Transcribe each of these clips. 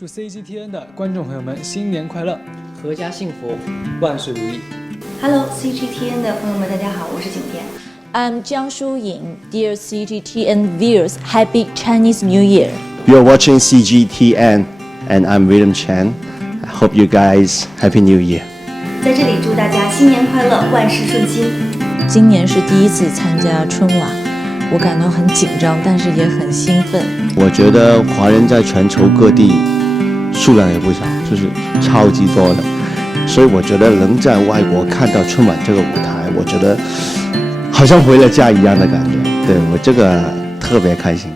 祝 CGTN 的观众朋友们新年快乐，阖家幸福，万事如意。Hello CGTN 的朋友们，大家好，我是景甜。I'm Jiang Shuying. Dear CGTN viewers, Happy Chinese New Year. You're watching CGTN, and I'm William Chen. I hope you guys Happy New Year. 在这里祝大家新年快乐，万事顺心。今年是第一次参加春晚，我感到很紧张，但是也很兴奋。我觉得华人在全球各地数量也不少，就是超级多的，所以我觉得能在外国看到春晚这个舞台，我觉得好像回了家一样的感觉。对，我这个特别开心。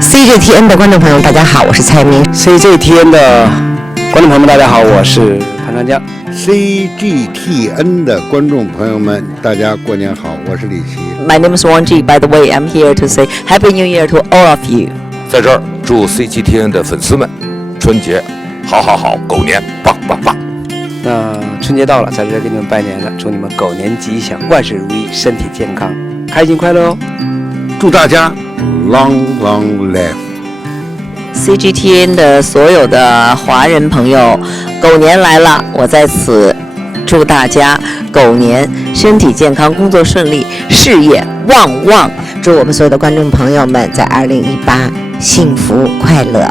CGTN 的观众朋友，大家好，我是蔡明。CCTN 的观众朋友们，大家好，我是潘长江。CGTN 的观众朋友们，大家过年好，我是李琦。My name is Wang Ji. By the way, I'm here to say Happy New Year to all of you. 在这儿祝 CGTN 的粉丝们春节好好好，狗年棒棒棒。那春节到了，在这儿给你们拜年了，祝你们狗年吉祥，万事如意，身体健康，开心快乐哦！祝大家 long live。CGTN 的所有的华人朋友，狗年来了！我在此祝大家狗年身体健康，工作顺利，事业旺旺。祝我们所有的观众朋友们在2018幸福快乐。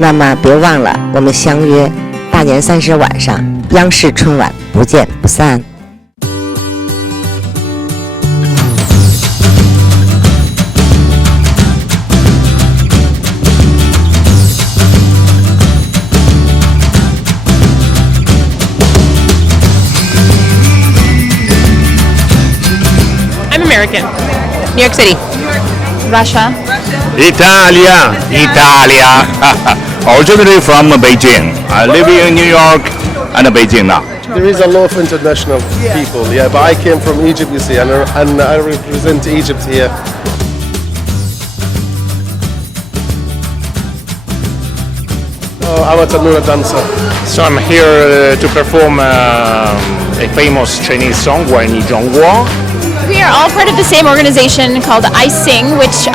那么别忘了，我们相约大年30晚上央视春晚，不见不散。American. New York City. Russia. Italia. Originally from Beijing. I live in New York and Beijing now. There is a lot of international people, yeah, but I came from Egypt, you see, and I represent Egypt here. I'm a Tanura dancer. So I'm here to perform a famous Chinese song, Wai Ni Zhongguo. We are all part of the same organization called I Sing, which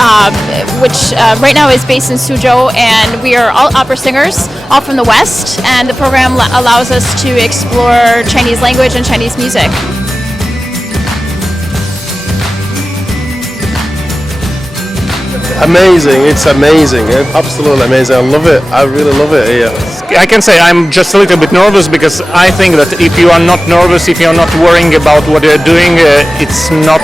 right now is based in Suzhou, and we are all opera singers, all from the West, and the program allows us to explore Chinese language and Chinese music. Amazing, it's amazing, absolutely amazing. I love it, I really love it here. I can say I'm just a little bit nervous because I think that if you are not nervous, if you're not worrying about what you're doing, it's not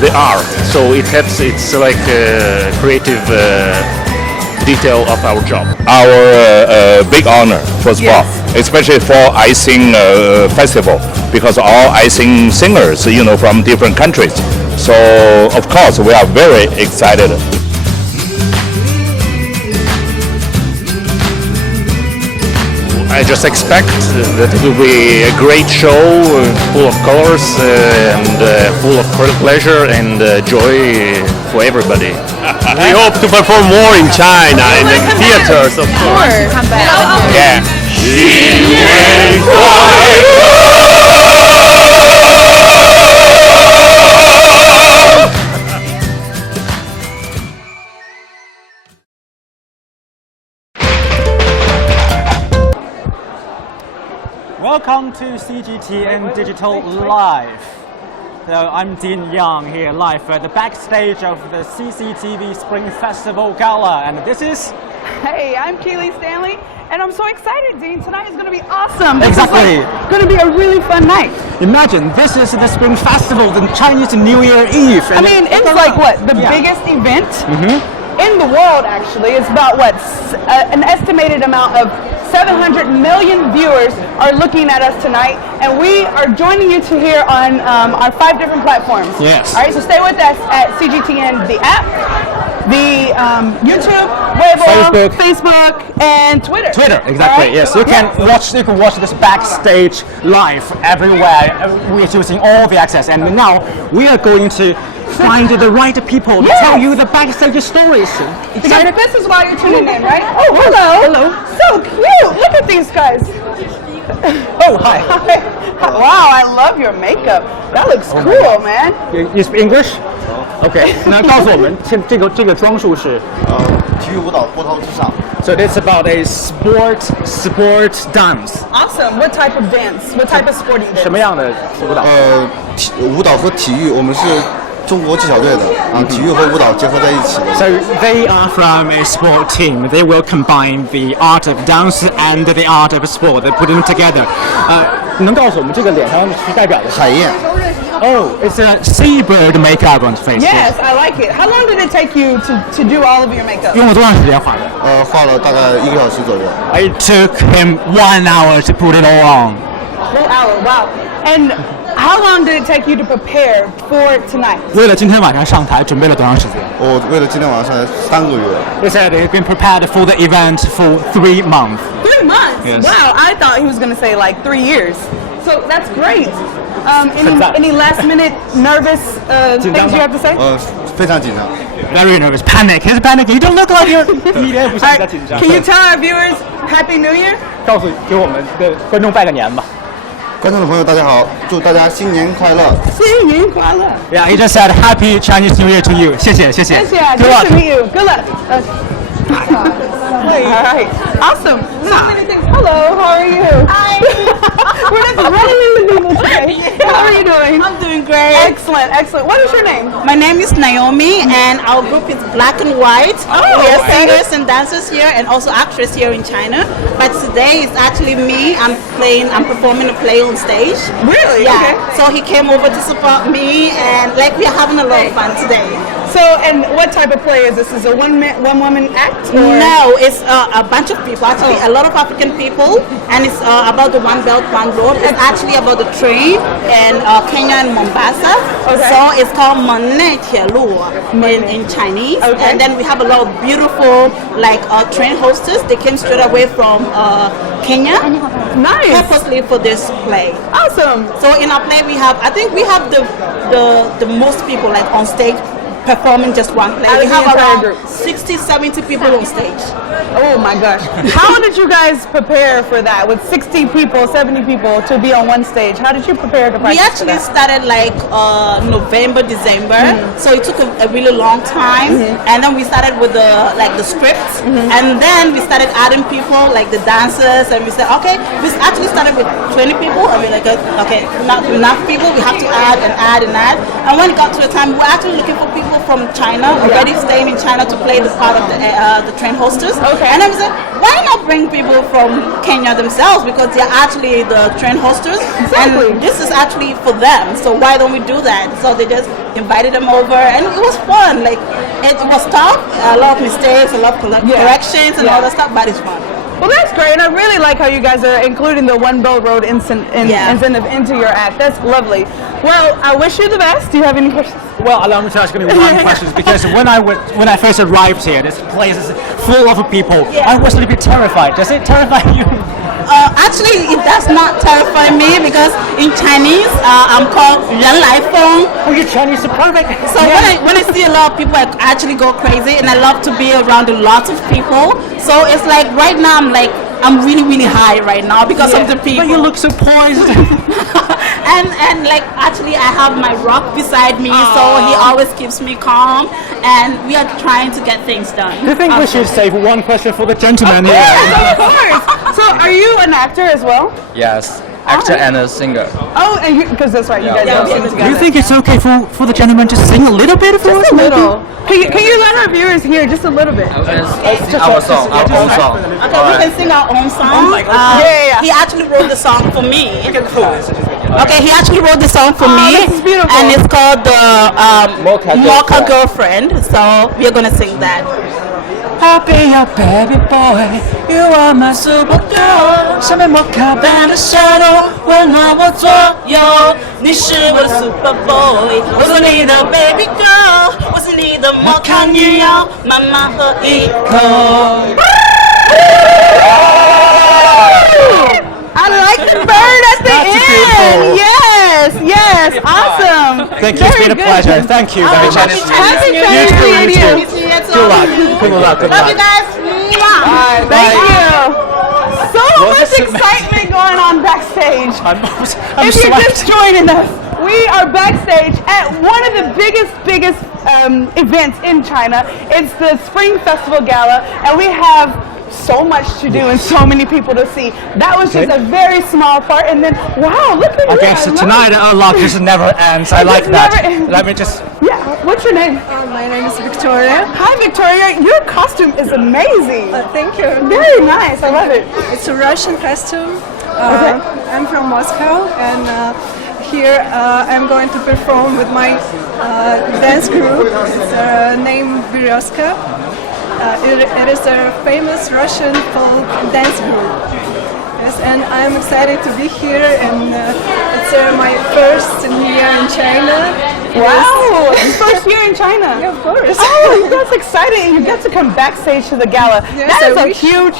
the art. So it's like a creative detail of our job. Our big honor, first of all, especially for I Sing Festival, because all I Sing singers, from different countries. So of course we are very excited. I just expect that it will be a great show, full of colors and full of pleasure and joy for everybody. We hope to perform more in China, in the theaters, of course. Come back. Yeah. Welcome to CGTN Digital Live. So I'm Dean Young here live at the backstage of the CCTV Spring Festival Gala, and this is... Hey, I'm Keely Stanley, and I'm so excited, Dean. Tonight is going to be awesome. Exactly. It's going to be a really fun night. Imagine, this is the Spring Festival, the Chinese New Year Eve. I mean, it's like what? The biggest event in the world, actually. It's about what? An estimated amount of 700 million viewers are looking at us tonight, and we are joining you to here on our 5 different platforms. Yes. All right, so stay with us at CGTN, the app, the YouTube, Weibo, Facebook, and Twitter. Twitter, exactly. Right? Yes, you can watch this backstage live everywhere. We're using all the access, and now we are going to find the right people to tell you the backstage stories. Because this is why you're tuning in, right? Oh, hello. So cute. Look at these guys. Oh, hi. Wow, I love your makeup. That looks cool, man. You speak English? Okay. 那告诉我们，这个装束是体育舞蹈波涛之上。So it's about a sport dance. Awesome. What type of dance? What type of sporting dance? 什么样的舞蹈？舞蹈和体育，我们是中国技巧队的啊，体育和舞蹈结合在一起的。So they are from a sport team. They will combine the art of dance and the art of sport. They put them together. 能告诉我们这个脸上是代表的海燕。Oh, it's a seabird makeup on face. Yes, I like it. How long did it take you to do all of your makeup? 用了多长时间画的？画了大概1个小时左右。It took him 1 hour to put it all on. 1 hour, wow. And how long did it take you to prepare for tonight? 为了今天晚上上台，准备了多长时间？我为了今天晚上上台3个月。They said they've been prepared for the event for 3 months. 3 months? Yes. Wow, I thought he was going to say like 3 years. So that's great. Any last minute nervous things you have to say? 非常紧张。Very nervous. Panic. He's panicking. You don't look like you're. Can you tell our viewers Happy New Year? 给我们的观众拜个年吧。观众的朋友，大家好，祝大家新年快乐！新年快乐！ Yeah, he just said Happy Chinese New Year to you. 谢谢。Good luck. to meet you. Good luck. All right. Awesome. So many things. Hello. How are you? Hi. We're just running into people today. How are you doing? I'm doing great. Excellent. What is your name? My name is Naomi, and our group is Black and White. Oh, we are okay. singers and dancers here, and also actresses here in China. But today it's actually me. I'm performing a play on stage. Really? Yeah. Okay. So he came over to support me, and we are having a lot of fun today. So, and what type of play is this? Is it a one woman act? Or? No, it's a bunch of people. Actually, a lot of African people, and it's about the One Belt, One Road. It's actually about the train in Kenya and Mombasa. Okay. So it's called Mane Tialu in Chinese. Okay. And then we have a lot of beautiful train hostess. They came straight away from Kenya. Nice. Purposely for this play. Awesome. So in our play we have the most people on stage performing just one play. We have around 60, 70 people on stage. Oh my gosh. How did you guys prepare for that? With 60 people, 70 people to be on one stage, how did you prepare to practice? We actually started November, December, so it took a really long time. And then we started with the scripts, and then we started adding people like the dancers, and we said, okay, we actually started with 20 people, and we're like, okay, not enough people, we have to add and add and add. And when it got to the time, we were actually looking for people from China, already staying in China to play the part of the train hostess. Okay. And then we said, why not bring people from Kenya themselves, because they're actually the train hostess. Exactly. And this is actually for them, so why don't we do that? So they just invited them over, and it was fun. It was tough, a lot of mistakes, a lot of corrections and all that stuff, but it's fun. Well, that's great, and I really like how you guys are including the One Belt Road incentive into your act. That's lovely. Well, I wish you the best. Do you have any questions? Well, allow me to ask you one question, because when I first arrived here, this place is full of people. I was a little bit terrified. Does it terrify you? Actually, it does not terrify me, because in Chinese, I'm called 人来疯. Oh, your Chinese is perfect. So when I see a lot of people, I actually go crazy, and I love to be around a lot of people. So it's like right now, I'm really, really high right now because of the people. But you look so poised. and actually I have my rock beside me, so he always keeps me calm, and we are trying to get things done. Do you think we should save one question for the gentleman here? Of course. So are you an actor as well? Yes, actor and a singer. Oh, because that's right, you guys all sing together. Do you think it's okay for the gentleman to sing a little bit for us? Just a little. Can you let our viewers hear just a little bit? Our song, our own song. Okay, we can sing our own song. He actually wrote the song for me. Okay, he actually wrote the song for me, this is beautiful. and it's called the Mocha Girlfriend. So we are gonna sing that. I'll be your baby boy, you are my super girl. 上面摩卡般的 shadow 温暖我左右，你是我的 super boy， 我是你的 baby girl， 我是你的摩卡女友，慢慢喝一口。I like the bird at the end. Yes, awesome. Thank you, it's been a pleasure. Thank you very much. Happy Chinese New Year. Good luck. Love you guys. Thank you. So much excitement going on backstage. I'm if you're just joining us, we are backstage at one of the biggest events in China. It's the Spring Festival Gala, and we have so much to do and so many people to see. That was just a very small part, and then wow, look at okay, so tonight our luck just never ends. I like that. Let me just. Yeah, what's your name? My name is Victoria. Hi, Victoria. Your costume is amazing. Thank you. Very nice. I love it. It's a Russian costume. Okay. I'm from Moscow, and here I'm going to perform with my dance group. It's named Berezka. It is a famous Russian folk dance group. Yes, and I'm excited to be here, and it's my first year in China. Wow! First year in China. Yeah, of course. Oh, that's exciting! You get to come backstage to the gala. Yes, that is a huge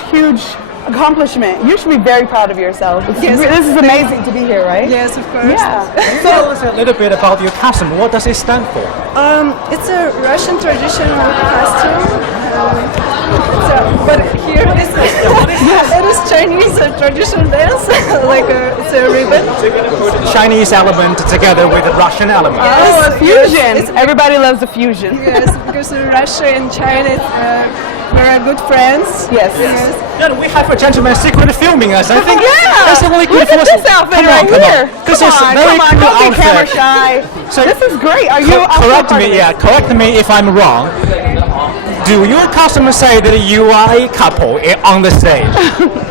accomplishment. You should be very proud of yourself. Yes, this is amazing to be here, right? Yes, of course. Yeah. So tell us a little bit about your costume. What does it stand for? It's a Russian traditional costume. But here it is Chinese traditional dance, like it's a ribbon. Chinese element together with the Russian element. Oh, a fusion! Yes, everybody loves a fusion. Yes, because Russia and China are good friends. Yes. Yeah, we have a gentleman secretly filming us. I think that's the only Look at this outfit right here. This is very cool don't be camera outfit. shy. So this is great. Are you correct me? Yeah, correct me if I'm wrong. Do your customers say that you are a couple on the stage?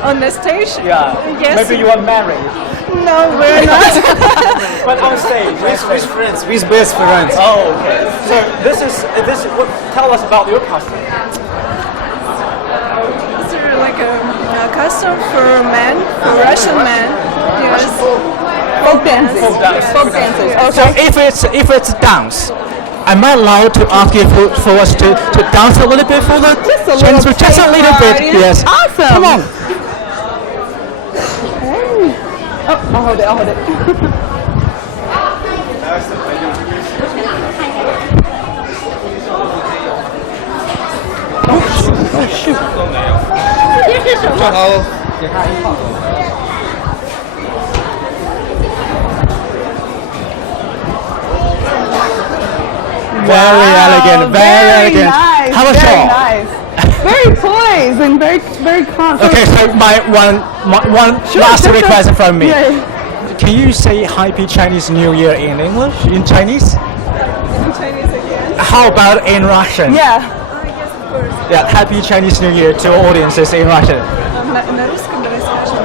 On the stage? Yeah. Yes. Maybe you are married. No, we're not. But on stage, with friends, with best friends. Oh, okay. So this is what, tell us about your costume. It's like a costume for men, for Russian men. Yes. Folk dances. Folk dances. Okay. So if it's dance, am I allowed to ask you for us to dance a little bit for the just a little bit? Yes. Awesome. Come on. Oh, I'll hold it. Oh shoot. 正好给他一套。 Very elegant, very elegant. Nice, How very about nice. Very poised and very calm. Okay, so my one last request from me. Yeah. Can you say Happy Chinese New Year in English, in Chinese? In Chinese again? How about in Russian? Yeah. Yes, of course. Yeah, Happy Chinese New Year to audiences in Russian. На русском давай скажем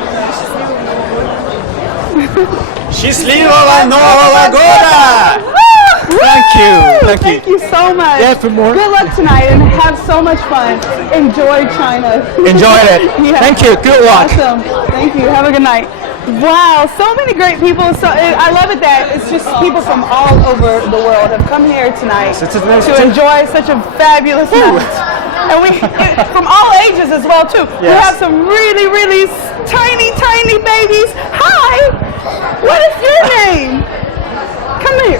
Счастливого Нового года! Thank you. Thank you so much. Yeah, for more. Good luck tonight and have so much fun. Enjoy China. Enjoy it. Yeah. Thank you. Good luck. Awesome. Thank you. Have a good night. Wow, so many great people. So I love it that it's just people from all over the world have come here tonight to enjoy such a fabulous night. And we from all ages as well too. Yes. We have some really tiny babies. Hi. What is your name? Come here.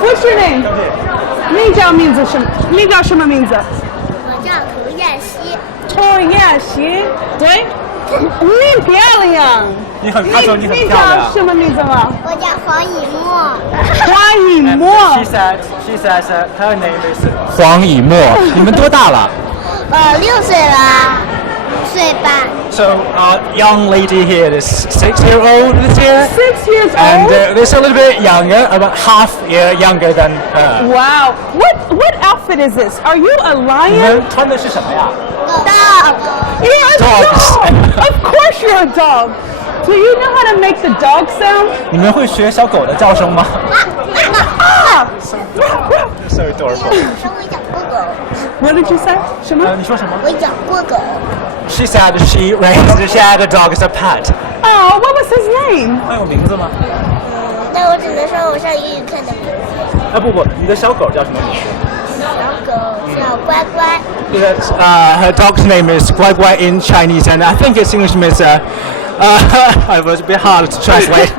What's your name? 你叫名字什么？你叫什么名字？我叫涂燕熙。涂燕熙，对，你漂亮。你说你很你漂亮。叫什么名字吗？我叫黄以沫。黄以沫。She says her name is 黄以沫。你们多大了6岁了，5岁半。 So, young lady here is 6-year-old this year. 6 years old. And there's a little bit younger, about half year younger than her. Wow. What outfit is this? Are you a 你 lion? 们穿的是什么呀 Dog. You're a Dogs. dog. Of course you're a dog. Do you know how to make the dog sound? 你们会学小狗的叫声吗 Ah! So adorable. 我养过狗。 What did you say? 什么？你说什么我养过狗。 She said she had a dog as a pet. Oh, what was his name? 他有名字吗但我只能说我上英语课的名字。不，你的小狗叫什么名字小狗叫乖乖。 Her dog's name is Guai Guai in Chinese, and I think its English means It was a bit hard to translate.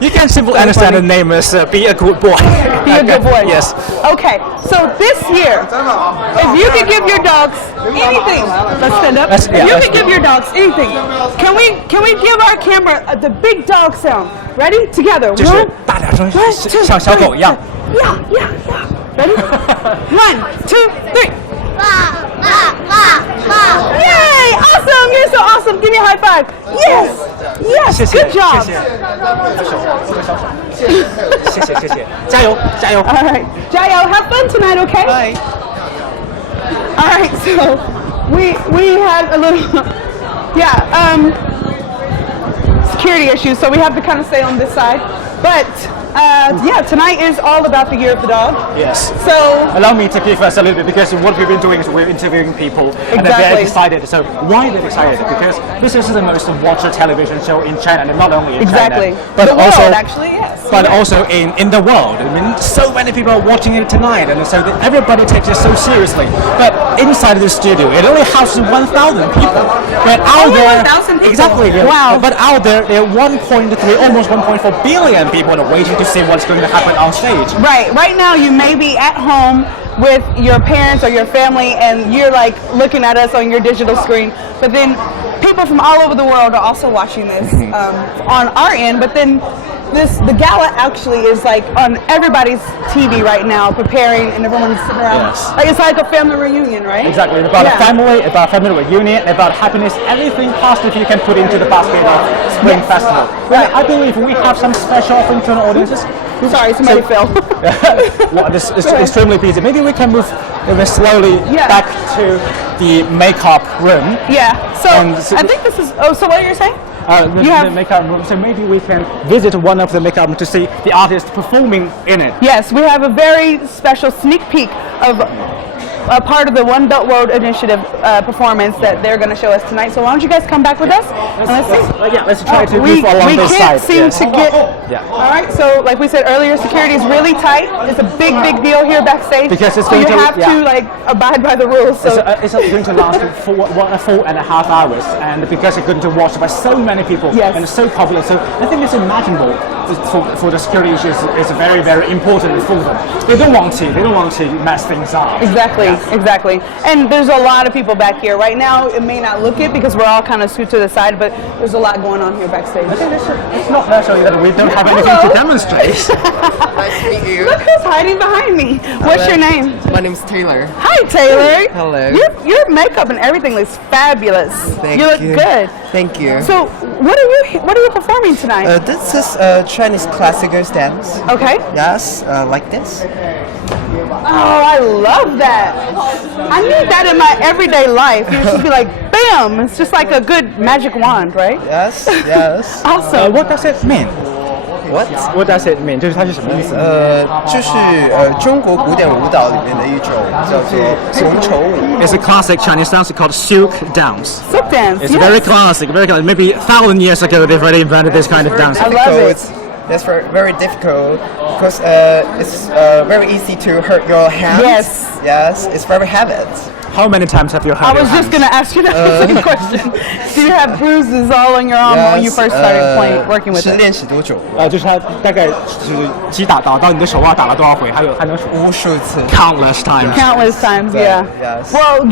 You can simply understand the name as be a good boy. Be a good boy. Yes. Okay, so this year, if you could give your dogs anything, let's stand up. If you could give your dogs anything, can we give our camera the big dog sound? Ready? Together. 就是大点声，像小狗一样。Yeah. Ready? 1, 2, 3. Yay! Awesome! You're so awesome! Give me a high five. Yes! Good job. 谢谢，加油。 All right, Jayo, have fun tonight, okay? Bye. All right, so we had a little, security issues, so we have to kind of stay on this side. But tonight is all about the Year of the Dog. Yes. So allow me to give us a little bit, because what we've been doing is we're interviewing people and they're very excited. So why they're excited? Because this is the most watched television show in China, and not only in China, but the also world, actually, yes. But also in the world. I mean, so many people are watching it tonight, and so everybody takes it so seriously. But inside the studio, it only houses 1,000 people. But out there, 1,000 people. Exactly. Wow. But out there are 1.3, almost 1.4 billion people that are waiting to see what's going to happen on stage. Right now you may be at home with your parents or your family, and you're like looking at us on your digital screen, but then people from all over the world are also watching this on our end. But then the gala actually is like on everybody's TV right now, preparing, and everyone's sitting around. Yes. Like it's like a family reunion, right? Exactly. About a family, about family reunion, about happiness, everything positive you can put into the basket of Spring Festival. Right. I believe we have some special offering to our audiences. Sorry, somebody fell. Well, this is extremely busy. Maybe we can move slowly back to the makeup room. Yeah. So I think this is. Oh, so what you're saying? The makeup room. So maybe we can visit one of the makeup rooms to see the artist performing in it. Yes, we have a very special sneak peek of a part of the One Belt Road Initiative performance that they're going to show us tonight. So why don't you guys come back with us? Let's try to move along this side. We can't seem to get. All right. So like we said earlier, security is really tight. It's a big deal here backstage. Because it's so going you have to like abide by the rules. So it's going to last for 4.5 hours, and because it's going to watch by so many people and it's so popular, so I think it's imaginable for the security issues. It's very, very important for them. They don't want to mess things up. Exactly. And there's a lot of people back here right now. It may not look it because we're all kind of scooted to the side, but there's a lot going on here backstage. I think it's not necessarily that we don't have anything to demonstrate. Nice to meet you. Look who's hiding behind me. What's your name? My name's Taylor. Hi, Taylor. Hello. Your makeup and everything looks fabulous. Thank you. you Look good. Thank you. So, what are you performing tonight? This is Chinese classical dance. Okay. Yes, like this. Oh, I love that. I need that in my everyday life. You should be like, bam! It's just like a good magic wand, right? Yes. Awesome. What does it mean? What does it mean? 就是它是什么意思？就是中国古典舞蹈里面的一种叫做红绸舞。 It's a classic Chinese dance called silk dance. Silk dance. It's very classic. Maybe 1,000 years ago they've already invented this kind of dance. I love it. That's very difficult because it's very easy to hurt your hands. Yes, it's very habit. How many times have you hurt I was just going to ask you that same question. Do you have bruises all on your arm when you first started working with it? 练习多久？就是它大概是击打到你的手腕打了多少回？还能无数次。Countless times. Countless times, yeah. Yes. Well,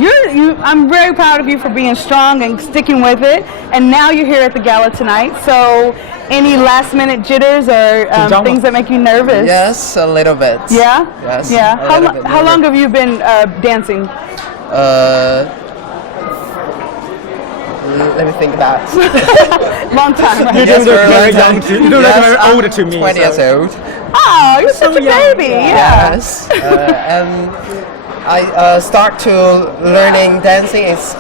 I'm very proud of you for being strong and sticking with it. And now you're here at the gala tonight. So, any last-minute jitters or things that make you nervous? Yes, a little bit. Yeah. Yes. Yeah. How long have you been dancing? Let me think that. Long time. Right? You don't look very young. You don't look very older to me. 20 years old. Oh, you're such a baby. Yeah. Yes. And I start to learning dancing is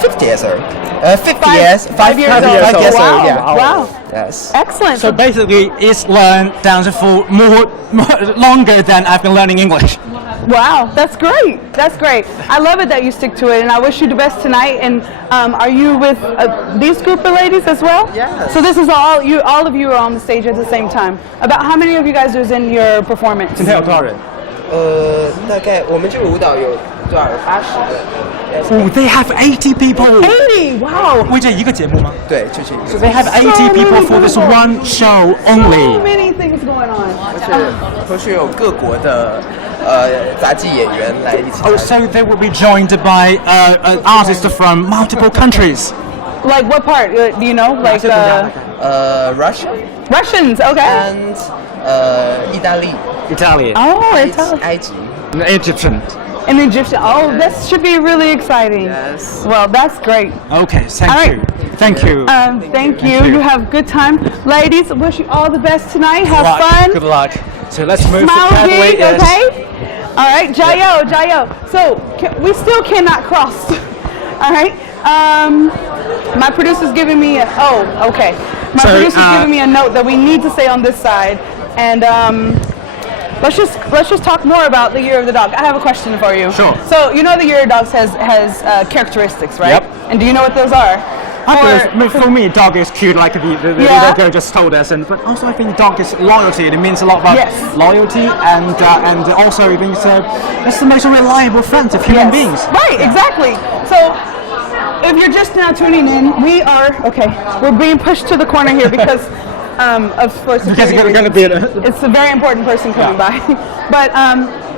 50 years old. 50 years. 5 years old. 5 years old. Yeah. Wow. Yes. Excellent. So basically, it's learned dance for more longer than I've been learning English. Wow, that's great. That's great. I love it that you stick to it, and I wish you the best tonight. And are you with these group of ladies as well? Yes. So this is all you. All of you are on the stage at the same time. About how many of you guys is in your performance? 今天有多少人？大概我们这个舞蹈有多少？80个。Oh, they have 80 people. 80, wow. 为这一个节目吗？对，就是一个。 So they have 80 people for this one show only. So many things going on. 而且同时有各国的杂技演员来一起。Oh, so they will be joined by artists from multiple countries. Like what part? Do you know? Like Russia. Russians, okay. And 意大利。 Italian. Oh, Italian. 埃及。 Egyptian. An Egyptian. Oh, that should be really exciting. Yes. Well, that's great. Okay, thank All you. right. Thank you. Thank you. You have a good time. Ladies, wish you all the best tonight. Have fun. Good luck. So let's move Smile to pathway. big, okay? All right, Jayo, Jayo. So we still cannot cross. All right. My producer's giving me a. Oh, okay. My producer's giving me a note that we need to stay on this side, and let's just talk more about the Year of the Dog. I have a question for you. Sure. So you know the Year of Dogs has characteristics, right? Yep. And do you know what those are? For me, dog is cute, like the little girl just told us, but also I think dog is loyalty. It means a lot about loyalty, and also it means it's the most reliable friend of human beings. Right, exactly. So if you're just now tuning in, we're being pushed to the corner here because for security reasons. It's a very important person coming by. But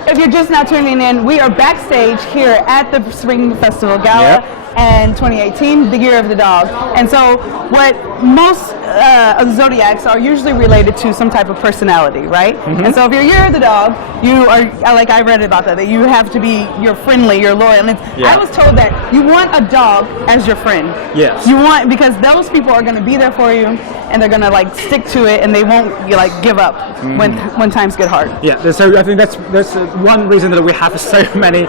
if you're just now tuning in, we are backstage here at the Spring Festival Gala. And 2018, the Year of the Dog. And so what most of the zodiacs are usually related to some type of personality, right? Mm-hmm. And so if you're Year of the Dog, you are, like I read about that you have to be, you're friendly, you're loyal. And I was told that you want a dog as your friend. Yes. You want, because those people are going to be there for you and they're going to like stick to it and they won't like give up when times get hard. Yeah, so I think that's one reason that we have so many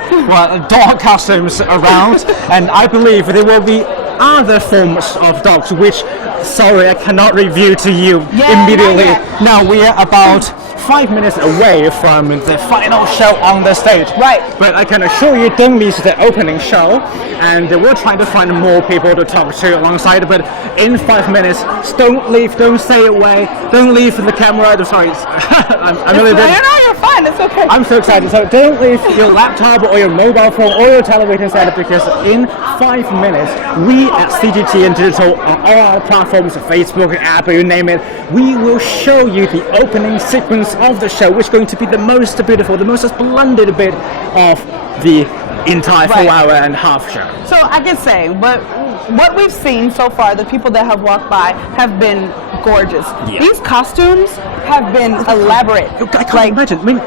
dog costumes around, and I believe there will be other forms of dogs which, sorry, I cannot review to you immediately. Now we are about 5 minutes away from the final show on the stage. Right. But I can assure you, don't miss the opening show, and we're trying to find more people to talk to alongside. But in 5 minutes, don't leave, don't stay away, don't leave the camera. Sorry, I'm really bit. You're fine. It's okay. I'm so excited. So don't leave your laptop or your mobile phone or your television set because in 5 minutes, we at CGTN Digital on all our platforms, Facebook, app, you name it, we will show you the opening sequence of the show, which is going to be the most beautiful, the most splendid bit of the entire 4 hour and a half show. So I can say, what we've seen so far, the people that have walked by have been gorgeous. Yeah. These costumes have been elaborate. I can't imagine. I mean,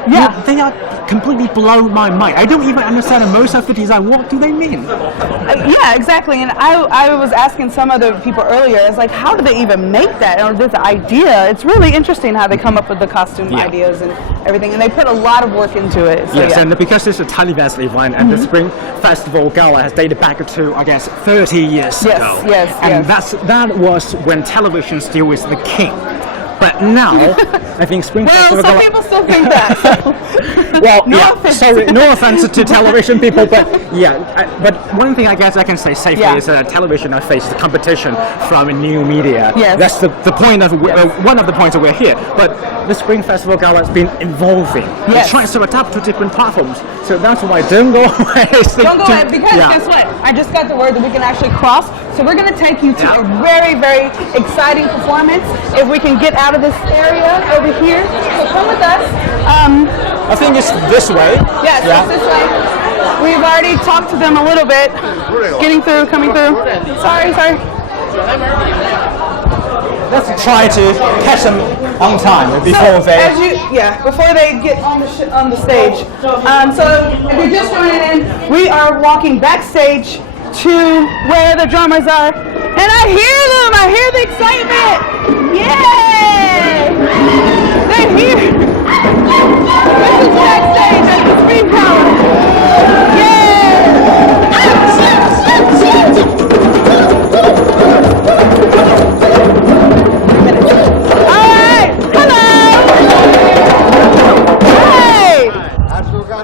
they are completely blow my mind. I don't even understand most of the design. What do they mean? Yeah, exactly. And I was asking some other people earlier, it's like, how do they even make that? Or this idea? It's really interesting how they come up with the costume ideas and everything. And they put a lot of work into it. So, yes, and because it's a Taliban's event, and the Spring Festival Gala has dated back to, I guess, 30 years ago. And that was when television still was the king. But now, I think Spring Festival Gala... some people still think that. So. No offense to television people, but but one thing I guess I can say safely is television faces the competition from new media. Yes. That's the point of one of the points that we're here. But the Spring Festival Gala has been evolving. It tries to adapt to different platforms. So that's why don't go away. Don't go away, because guess what? I just got the word that we can actually cross. So we're going to take you to a very, very exciting performance. If we can get out of this area over here, so come with us. I think it's this way. Yes, it's this way. We've already talked to them a little bit. Coming through. Sorry. Let's try to catch them on time before before they get on the stage. So if you're just joining in, we are walking backstage to where the drummers are, and I hear them. I hear the excitement. Yay! They're here. This is backstage at the Spring Gala. All right. Hello. Hey.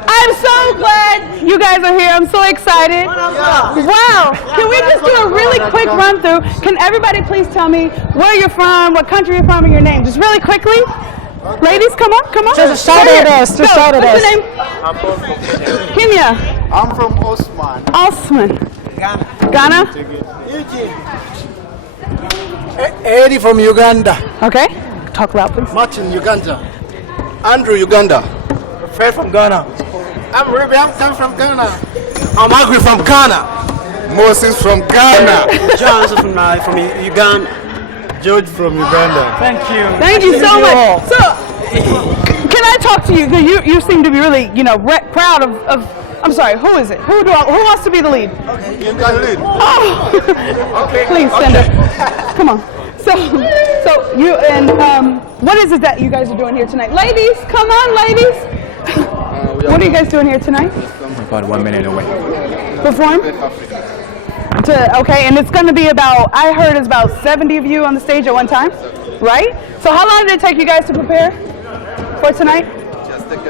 I'm so glad you guys are here. I'm so excited. Wow. Can we just do a really quick run through? Can everybody please tell me where you're from, what country you're from, and your name? Just really quickly. Ladies, come on, come on. Just shout at us. Just shout at us. What's your name? Kenya. I'm from Osman. Osman. Ghana. Eddie from Uganda. Okay. Talk loud, please. Martin, Uganda. Andrew, Uganda. Fred from Ghana. I'm Ruby. I'm from Ghana. I'm Agri from Ghana. Moses from Ghana. Johnson from Uganda. George from Uganda. Thank you. Thank you so much. So, can I talk to you? You seem to be really, proud of. I'm sorry. Who is it? Who wants to be the lead? Okay, you got the lead. Oh. Okay. Please stand up. Come on. So you and what is it that you guys are doing here tonight? Ladies, come on, ladies. What are you guys doing here tonight? About 1 minute away. Perform? Okay, and it's going to be about, I heard it's about 70 of you on the stage at one time, right? So how long did it take you guys to prepare for tonight? Just like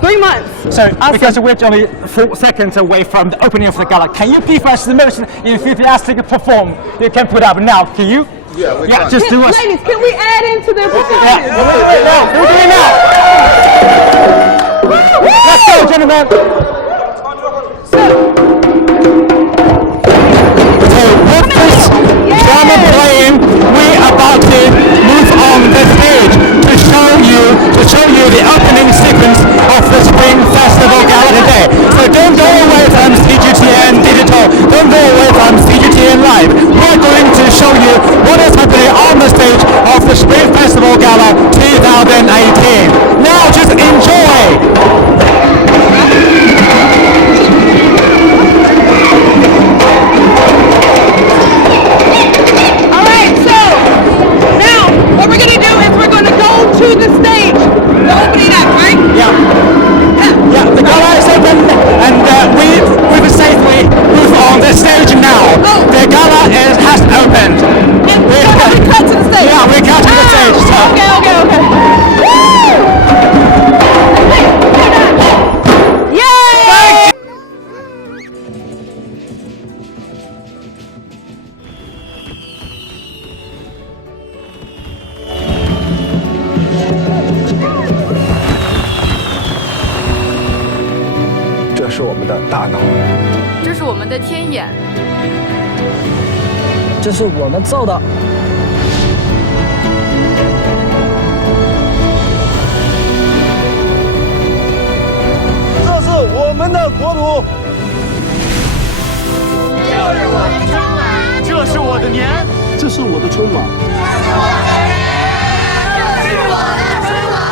3 months. So, because we're only 4 seconds away from the opening of the gala, can you please press the most enthusiastic perform you can put up now? Can you? Yeah, we can. Just do us. Ladies, can we add into their performance? Yeah, we'll do it now. Let's go, gentlemen. So with this drama playing, we're about to move on the stage to show you the opening sequence of the Spring Festival Gala today. So don't go away from CGTN Digital, don't go away from CGTN Live. We're going to show you what is happening on the stage of the Spring Festival Gala 2018. Now just enjoy! What we're going to do is we're going to go to the stage, the opening act, right? Yeah, the gala is open and we will safely move on the stage now. The gala has opened. And we cut to the stage? Yeah, we cut to the stage. So. Okay. Woo! Yay!这是我们的大脑，这是我们的天眼，这是我们造的。这是我们的国土，就是我的春晚，这是我的年，这是我的春晚，这是我的年，这是我的春晚。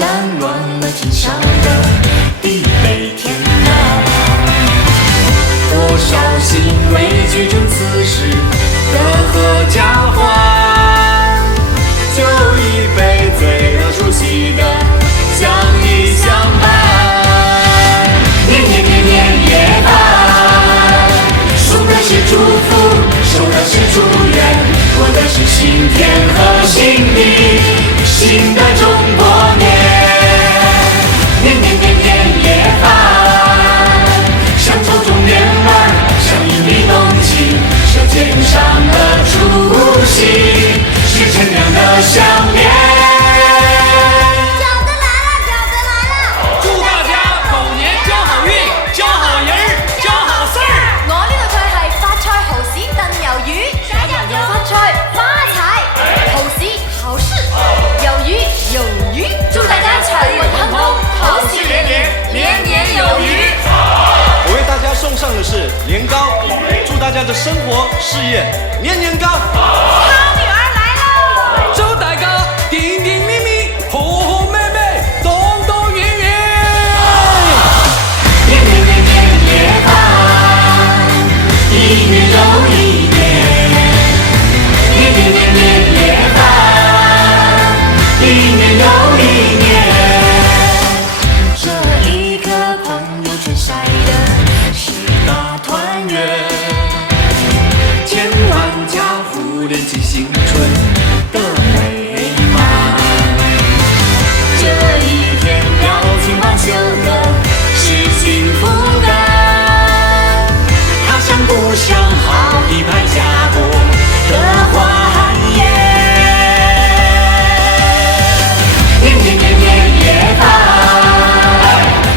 战乱了天上的地北天南，多少心为举证此时的合家欢，就一杯醉了熟悉的相依相伴，年年年年夜饭，送的是祝福，收的是祝愿，过的是新天和新地，新的中国年，年年年年夜饭，乡愁中年儿，像一粒浓情，舌尖上的出息，是陈酿的香莲。祝大家狗年交好运，交好人儿，交好事儿。我呢個菜係發菜蠔豉燉魷魚，發菜發財，蠔豉好事，魷魚有魚，祝大家財運亨通，好事連連，年年有餘。我为大家送上的是年糕，祝大家的生活事业年年高。他女儿来喽！祝大家甜甜蜜蜜，和和美美，动动圆圆。年年年年夜饭，一年又一年，年年年年夜饭，一年又一年。这一个朋友圈晒的是大团圆，千万家户连起新春的美满。这一天表情包秀的是幸福感，他乡故乡好一派家国的欢颜。年年年年夜饭，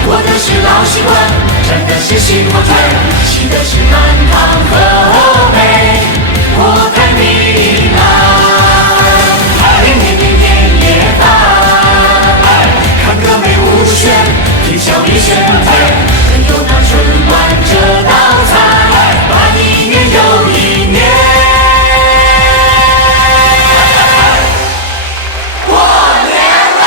过的是老习惯，沾的是新火船，洗的是满堂和美，国泰民安。年年年年夜饭，看个美无选，听小丽宣传，更有那春晚这道菜，把一年又一年。过年啦！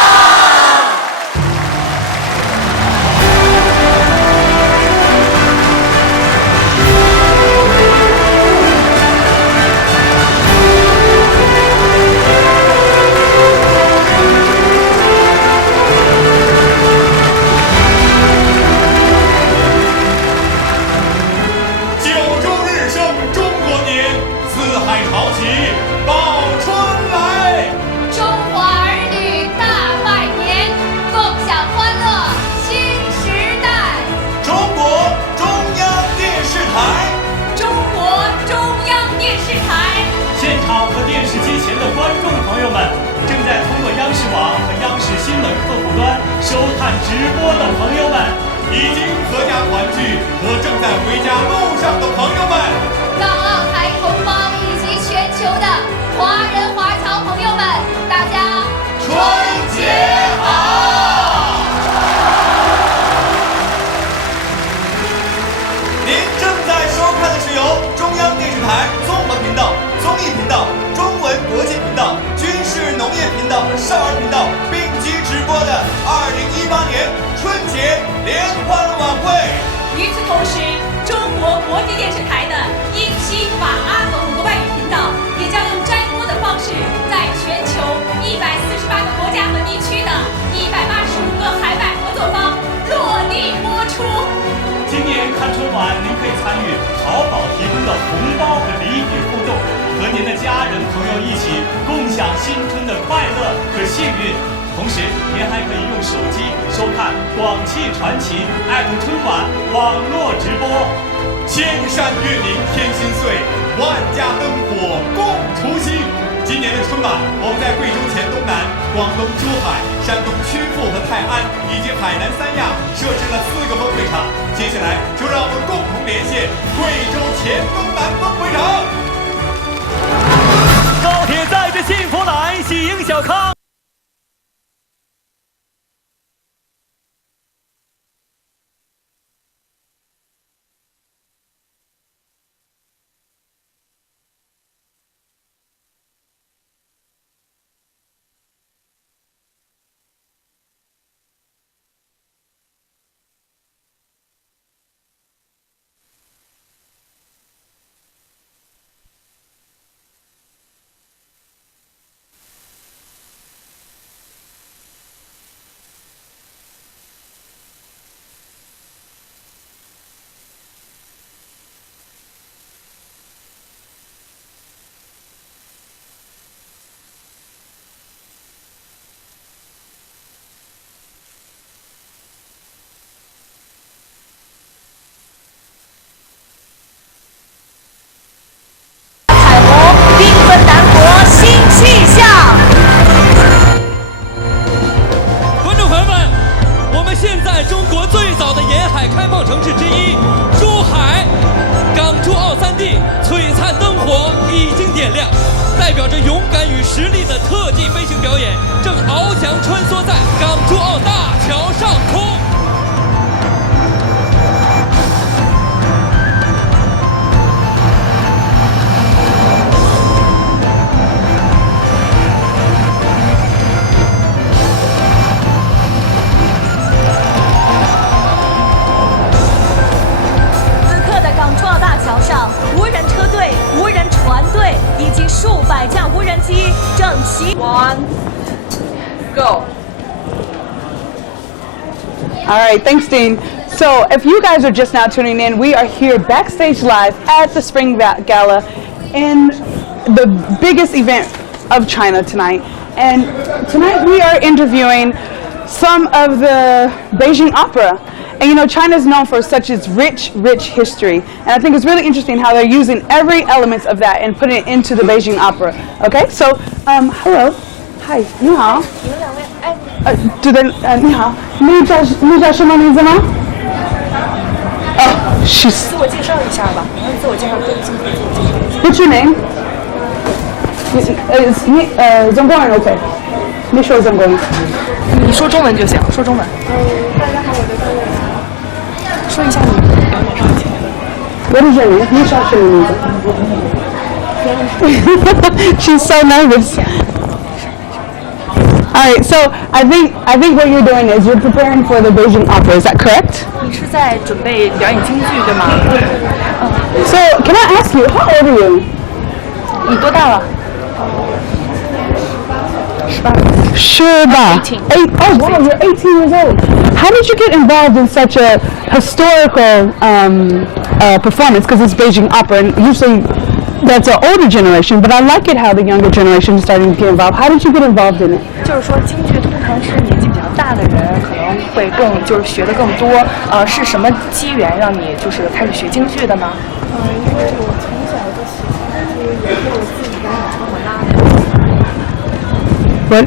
九州日升中国年，四海潮起报春来。中华儿女大拜年，共享欢乐新时代。中国中央电视台，中国中央电视台。现场和电视机前的观众朋友们，正在通过央视网和央视新闻客户端收看直播的朋友们，已经阖家团聚和正在回家路上的朋友们，港澳台同胞以及全球的华人华侨朋友们，大家春节好！您正在收看的是由中央电视台综合频道、综艺频道、中文国际频道、军事农业频道和少儿频道并机直播的2018年春节联欢晚会。与此同时，中国国际电视台的英西法阿等5个外语频道也将用摘播的方式，在全球148个国家和地区的185个海外合作方落地播出。今年看春晚，您可以参与淘宝提供的红包和礼品互动，和您的家人朋友一起共享新春的快乐和幸运。同时，您还可以用手机收看广汽传祺春晚网络直播。千山月明天心碎，万家灯火共除夕。今年的春晚，我们在贵州黔东南、广东珠海、山东曲阜和泰安以及海南三亚设置了4个分会场。接下来，就让我们共同连线贵州黔东南分会场。高铁载着幸福来，喜迎小康。海开放城市之一珠海。港珠澳3地璀璨灯火已经点亮，代表着勇敢与实力的特技飞行表演正翱翔穿梭在港珠澳大桥上空。桥上，无人车队、无人船队以及数百架无人机正齐。One, go. All right, thanks, Dean. So, if you guys are just now tuning in, we are here backstage live at the Spring Gala in the biggest event of China tonight. And tonight we are interviewing some of the Beijing opera. And you know, China is known for such its rich history. And I think it's really interesting how they're using every element of that and putting it into the Beijing opera. Okay, so, hello. Hi, 你好。你们两位，你好，你叫什么名字吗？she's。自我介绍一下吧，自我介绍。What's your name? 中国人 OK。你说中国人。你说中文就行，说中文。大家好，我叫高原。说一下你表演上的情况。What is your name? 你叫什么名字？She's so nervous. All right, so I think what you're doing is you're preparing for the Beijing opera. Is that correct? 你是在准备表演京剧对吗？So can I ask you, how old are you? 你多大了？18. Oh wow, you're 18 years old. How did you get involved in such a historical performance? Because it's Beijing opera, and usually that's an older generation, but I like it how the younger generation is starting to get involved. How did you get involved in it? 就是说，京剧通常是年纪比较大的人可能会就是学的更多。是什么机缘让你就是开始学京剧的呢？因为我从小就喜欢，也是我自己家演唱会拉的。What?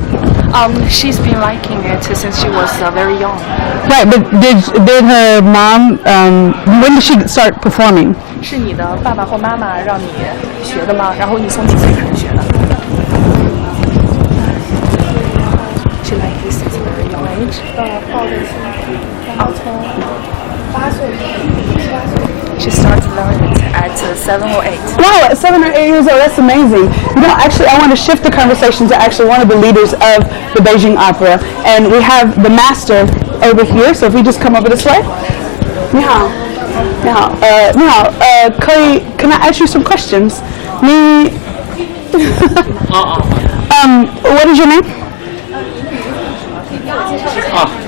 She's been liking it since she was very young. Right, but did her mom? When did she start performing? 是你的爸爸或妈妈让你学的吗？然后你从几岁开始学的？ She liked this since a very young age. 抱着兴趣，然后从8岁7、8岁。She starts learning it at 7 or 8. Wow, at 7 or 8 years old, that's amazing. You know, actually, I want to shift the conversation to actually one of the leaders of the Beijing Opera, and we have the master over here. So if we just come over this way. 你好，你好，你好，can I ask you some questions? 你，what is your name?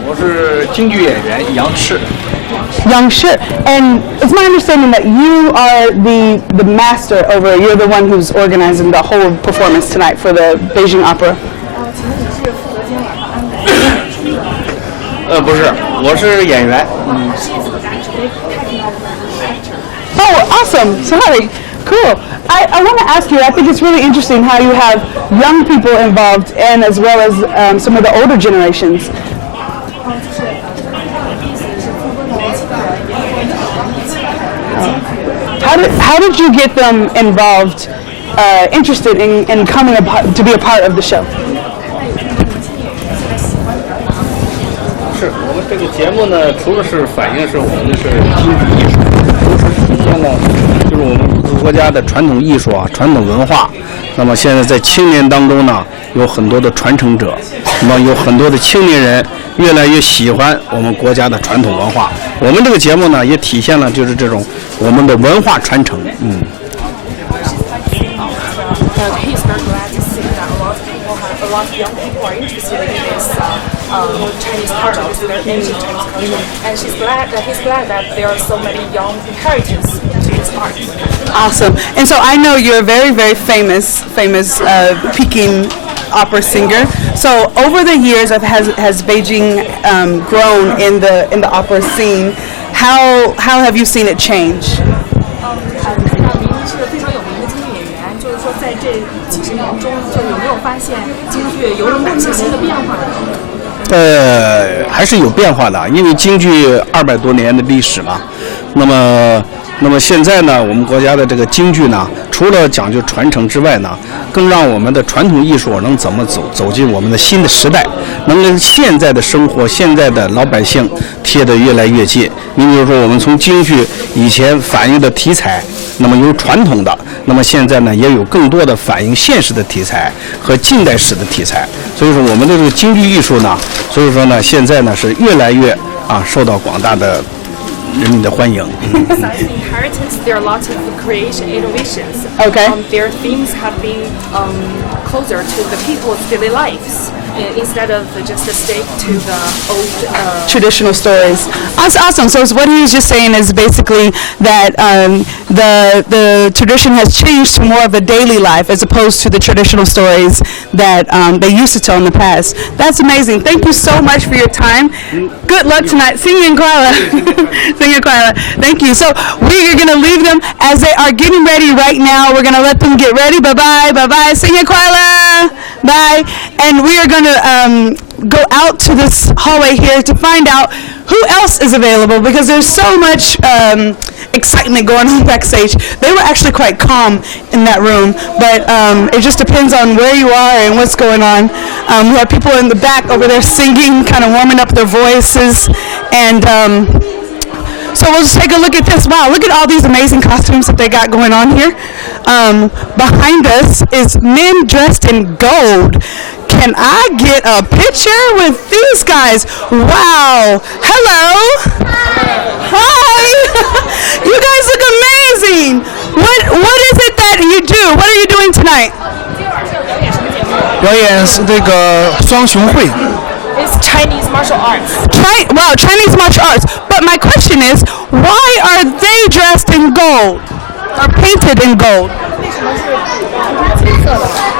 我是京剧演员杨赤。 Young Shi, and it's my understanding that you are the master over. You're the one who's organizing the whole performance tonight for the Beijing Opera. 请问你是负责今天晚上安排的？不是，我是演员。Oh, awesome! Sorry, cool. I want to ask you. I think it's really interesting how you have young people involved, and as well as some of the older generations. How did you get them involved, interested in coming to be a part of the show? 是我们这个节目呢，除了是反映是我们是京剧艺术，同时体现了就是我们国家的传统艺术啊、传统文化。那么现在在青年当中呢，有很多的传承者，那么有很多的青年人越来越喜欢我们国家的传统文化。我们这个节目呢，也体现了就是这种我们的文化传承。He's very glad to see that a lot of young people are interested in this Chinese culture, this very ancient Chinese culture, and he's glad that there are so many young inheritors to this art. Awesome. And so I know you're a very, very famous Peking opera singer. So over the years, has Beijing grown in the opera scene? How have you seen it change? 是个非常有名的京剧演员，就是说在这几十年中，就有没有发现京剧有哪些新的变化？还是有变化的，因为京剧200多年的历史嘛。那么现在呢，我们国家的这个京剧呢，除了讲究传承之外呢，更让我们的传统艺术能怎么走进我们的新的时代，能跟现在的生活、现在的老百姓贴得越来越近。你比如说，我们从京剧以前反映的题材，那么有传统的，那么现在呢也有更多的反映现实的题材和近代史的题材。所以说，我们的这个京剧艺术呢，所以说呢，现在呢是越来越受到广大的人民的欢迎。Besides inheritance, there are lots of creation innovations. Okay. Their themes have been closer to the people's daily lives instead of just stick to the old traditional stories. Awesome. So what he was just saying is basically that the tradition has changed to more of a daily life as opposed to the traditional stories that they used to tell in the past. That's amazing. Thank you so much for your time. Good luck tonight. Singing Kuala. Singing Kuala. Thank you. So we are going to leave them as they are getting ready right now. We're going to let them get ready. Bye-bye. Bye-bye. Singing Kuala. Bye. And we are going to go out to this hallway here to find out who else is available, because there's so much excitement going on backstage. They were actually quite calm in that room, but it just depends on where you are and what's going on. We have people in the back over there singing, kind of warming up their voices, and so we'll just take a look at this. Wow, look at all these amazing costumes that they got going on here. Behind us is men dressed in gold. Can I get a picture with these guys? Wow. Hello. Hi. You guys look amazing. What is it that you do? What are you doing tonight? 表演是这个双雄会。 It's Chinese martial arts. Wow, Chinese martial arts. But my question is, why are they dressed in gold or painted in gold?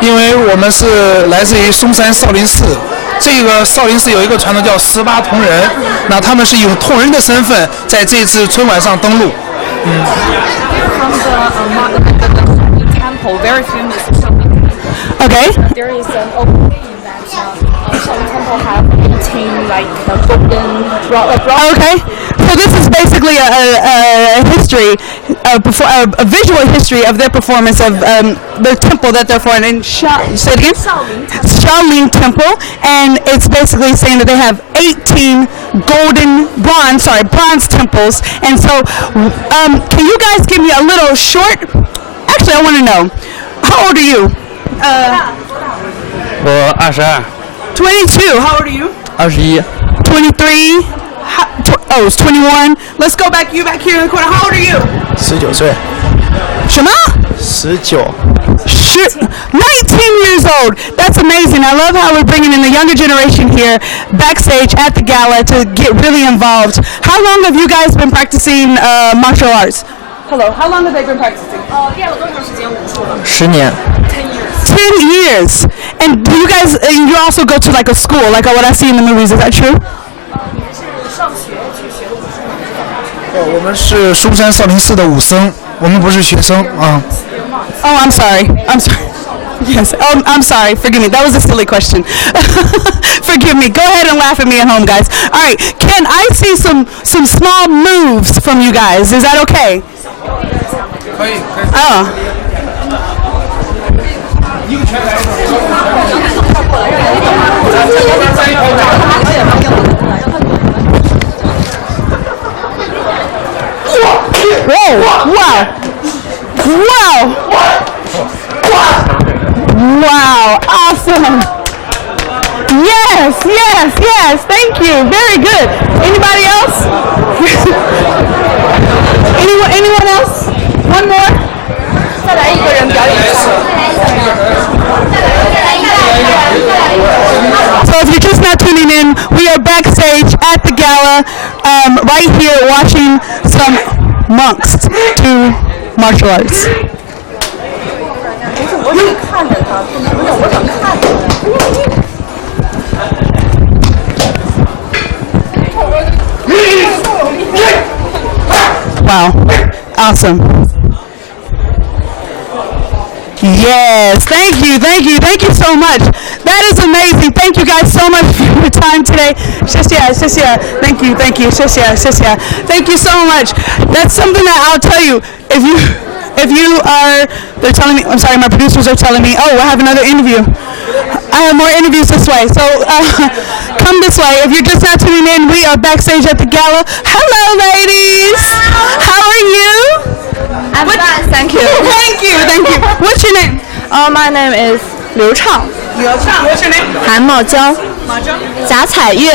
因为我们是来自于嵩山少林寺，这个少林寺有一个传统叫18铜人，那他们是以铜人的身份在这次春晚上登陆。From the temple, very famous Shaolin. Okay. There is an old saying that Shaolin temple have 18 like golden bronze. Okay. So this is basically a history, a visual history of their performance of the temple that they're from in say it again? Shaolin Temple, and it's basically saying that they have 18 bronze temples. And so, can you guys give me a little short? Actually, I want to know, how old are you? 我22。22. How old are you? 21。23. Oh, it's 21. Let's go back. You back here in the corner. How old are you? 19岁。什么？19。19 years old. That's amazing. I love how we're bringing in the younger generation here backstage at the gala to get really involved. How long have you guys been practicing martial arts? Hello. How long have they been practicing? 10年。 10 years. And do you guys, you also go to like a school, like what I see in the movies, is that true? 我们是嵩山少林寺的武僧，我们不是学生啊。Oh, I'm sorry. I'm sorry. Yes. Oh, I'm sorry. Forgive me. That was a silly question. Forgive me. Go ahead and laugh at me at home, guys. All right. Can I see some small moves from you guys? Is that okay? 可以。Oh. Whoa! Wow! Wow! Wow! Awesome! Yes! Yes! Yes! Thank you. Very good. Anybody else? Anyone else? One more? 再来一个人表演。 So if you're just now tuning in, we are backstage at the gala, right here watching some monks do martial arts. Wow, awesome. Yes, thank you so much. That is amazing. Thank you guys so much for your time today. OK， 谢谢。Thank you， 谢谢。Thank you so much. That's something that I'll tell you. If you are, they're telling me, I'm sorry, my producers are telling me, oh, we'll have another interview. I have more interviews this way, so come this way. If you're just now tuning in, we are backstage at the gala. Hello, ladies. How are you? I'm fine, thank you. Thank you. What's your name? My name is 刘畅. What's your name? 韩茂娇. 贾彩月.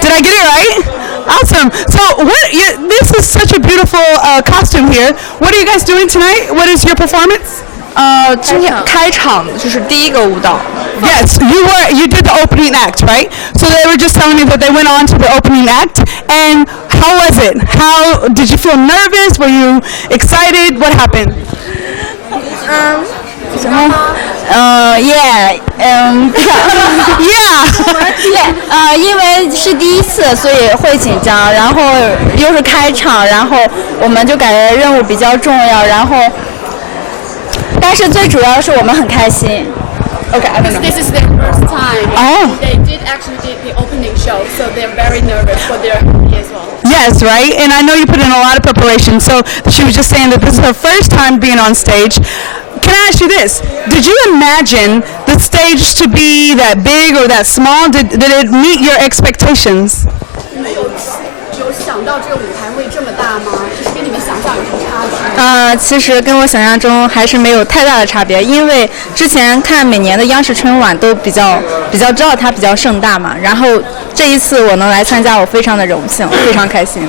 Did I get it right? Awesome. So this is such a beautiful costume here. What are you guys doing tonight? What is your performance? 今天开场就是第一个舞蹈。Yes, you did the opening act, right? So they were just telling me that they went on to the opening act, and how was it? How did you feel nervous? Were you excited? What happened? Yeah. 因为是第一次，所以会紧张，然后又是开场，然后我们就感觉任务比较重要，然后，但是最主要是我们很开心。Okay, I don't know. This is their first time. They did actually did the opening show, so they're very nervous for their as well. Yes, right? And I know you put in a lot of preparation. So she was just saying that this is her first time being on stage. Can I ask you this? Did you imagine the stage to be that big or that small? Did it meet your expectations? 你们有想到这个舞台会这么大吗？就是跟你们想象有什么差距？其实跟我想象中还是没有太大的差别，因为之前看每年的央视春晚都比较知道它比较盛大嘛，然后这一次我能来参加，我非常的荣幸，非常开心。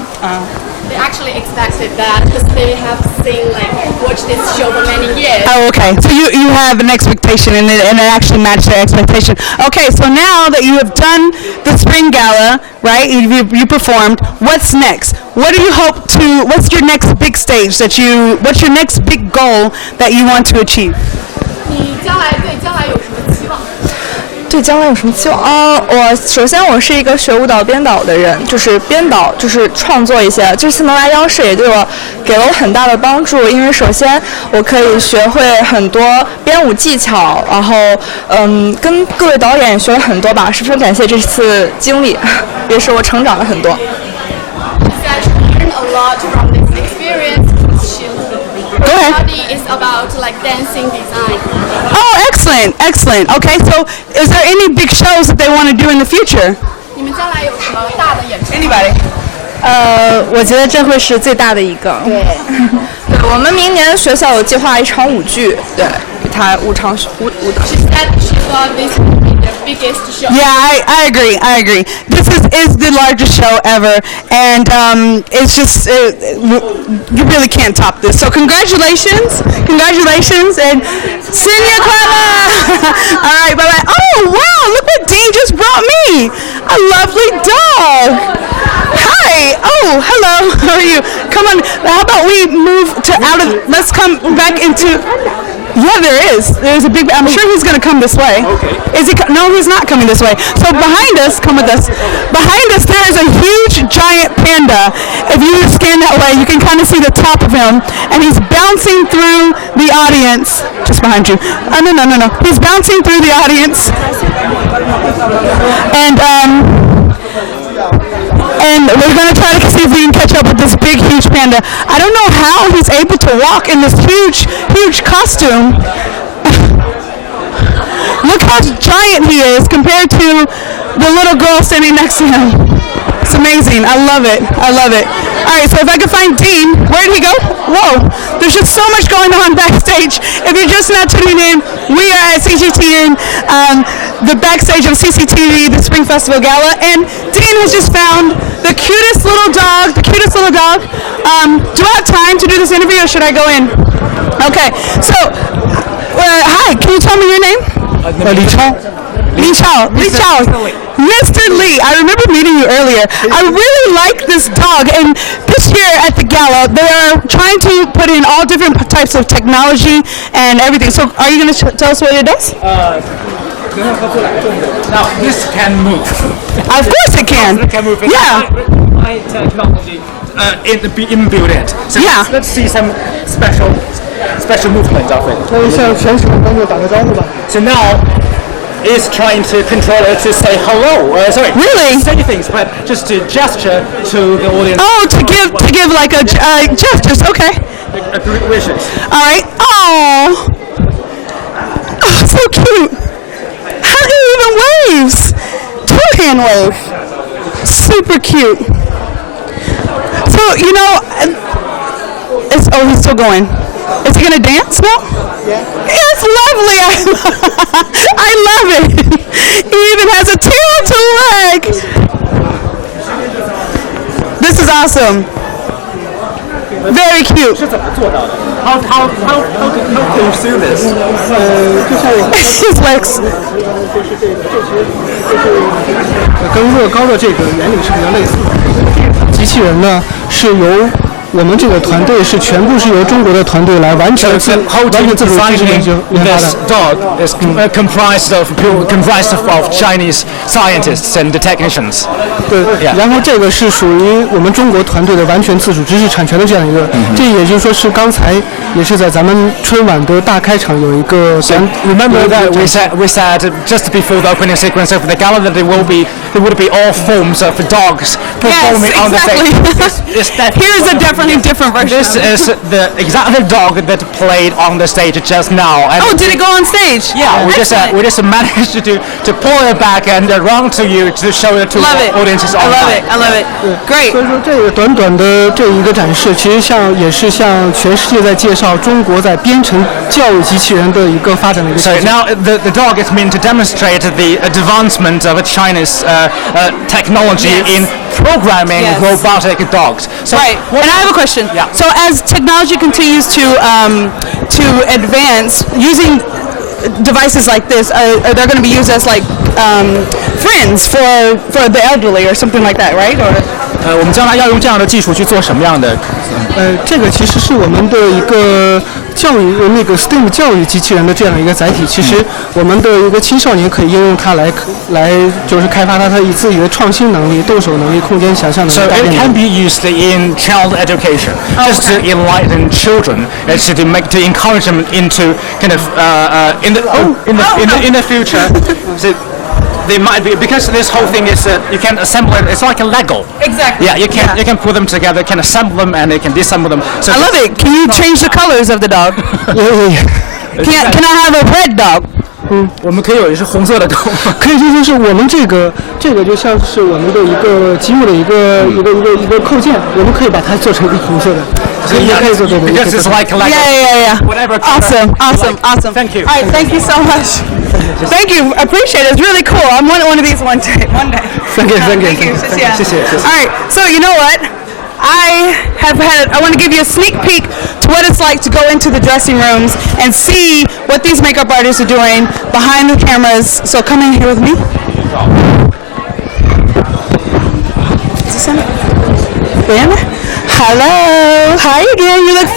They actually expected that because they have seen watched this show for many years. Oh, okay. So you have an expectation and it actually matched their expectation. Okay, so now that you have done the Spring Gala, right? You performed. What's next? What do you hope to? What's your next big stage what's your next big goal that you want to achieve? 你将来有什么期望？对将来有什么期望？首先我是一个学舞蹈编导的人，就是编导就是创作一些。这次能来央视也对我给了我很大的帮助，因为首先我可以学会很多编舞技巧，然后跟各位导演学了很多吧，十分感谢这次经历，也使我成长了很多。Go ahead. Study is about dancing design. Oh, excellent. Okay, so is there any big shows that they want to do in the future? 你们将来有什么大的演出 Anybody? 我觉得这会是最大的一个。对，我们明年学校有计划一场舞剧，对，给他舞蹈。She said she thought this would be the biggest show. Yeah, I agree. This is the largest show ever, and it's just you really can't top this. So congratulations, and Senior Clara. All right, bye. Oh wow, look what Dean just brought me, a lovely dog. Hi. Oh, hello. How are you? Come on. How about we move let's come back into. Yeah, there's a big. I'm sure he's going to come this way. Okay. Is he? No, he's not coming this way. So behind us, come with us. Behind us, there is a huge, giant panda. If you scan that way, you can kind of see the top of him, and he's bouncing through the audience. Just behind you. Oh, no. He's bouncing through the audience, and we're going to try to see if we can catch up with this big, huge panda. I don't know how he's able to walk in this huge, huge costume. Look how giant he is compared to the little girl standing next to him. It's amazing. I love it. All right, so if I could find Dean, where did he go? Whoa, there's just so much going on backstage. If you're just now tuning in, we are at CGTN, the backstage of CCTV, the Spring Festival Gala, and Dean has just found the cutest little dog. Do I have time to do this interview or should I go in? Okay, so, hi, can you tell me your name? Li Chao. Mr. Lee, I remember meeting you earlier. I really like this dog, and this year at the gala, they are trying to put in all different types of technology and everything. So are you going to tell us what it does? Now, this can move. Of course it can. It can move. Yeah. My technology inbuilt it. So yeah. Let's see some special movement of it. So now, is trying to control it to say hello. Sorry. Really? Say things, but just to gesture to the audience. Oh, to give like a gestures. Okay. Wishes. All right. Oh, so cute. How do you even waves? Two-hand wave. Super cute. So he's still going. Is he gonna dance now? Yeah. It's lovely. I love it. He even has a tail to leg. This is awesome. Very cute. How can you do this? His legs. 跟乐高的这个原理是比较类似的。机器人呢是由我们这个团队是全部是由中国的团队来完全自主研究研发的。This dog is comprised of Chinese scientists and technicians. 对，然后这个是属于我们中国团队的完全自主知识产权的这样一个，这也就是说是刚才也是在咱们春晚的大开场有一个。Remember that we said just before the opening sequence of the gala that there would be all forms of dogs performing on the stage. Here's a different version. This is the exact dog that played on the stage just now. And did it go on stage? Yeah, we just managed to pull it back and run to you to show it to the audiences online. I love it. Great. 所以说这个短短的这一个展示，其实也是向全世界在介绍中国在编程教育机器人的一个发展的一个。So now the dog is meant to demonstrate the advancement of Chinese technology in programming robotic dogs. So right. And I have a question. Yeah. So as technology continues to advance, using devices like this, are they going to be used as like friends for the elderly or something like that, right? Or 我们将来要用这样的技术去做什么样的？这个其实是我们的一个教育那个 STEAM 教育机器人的这样一个载体。其实我们的一个青少年可以应用它来就是开发他自己的创新能力、动手能力、空间想象能力。So it can be used in child education, just to enlighten children, to encourage them into kind of in the future. So they might be, because this whole thing is you can assemble it. It's like a Lego. Exactly. Yeah, you can put them together, can assemble them, and you can disassemble them. So I love it. Can you change the colors of the dog? Can I have a red dog? 我们可以有一只红色的狗，可以就是我们这个就像是我们的一个积木的一个扣件，我们可以把它做成一个红色的，也可以做对。Because it's like yeah. Whatever. Awesome. Thank you. All right, thank you so much. Thank you. Appreciate it. It's really cool. I want one of these one day. Thank you. All right. So you know what? I want to give you a sneak peek to what it's like to go into the dressing rooms and see what these makeup artists are doing behind the cameras. So come in here with me. Is this on? Hello. Hi again. You look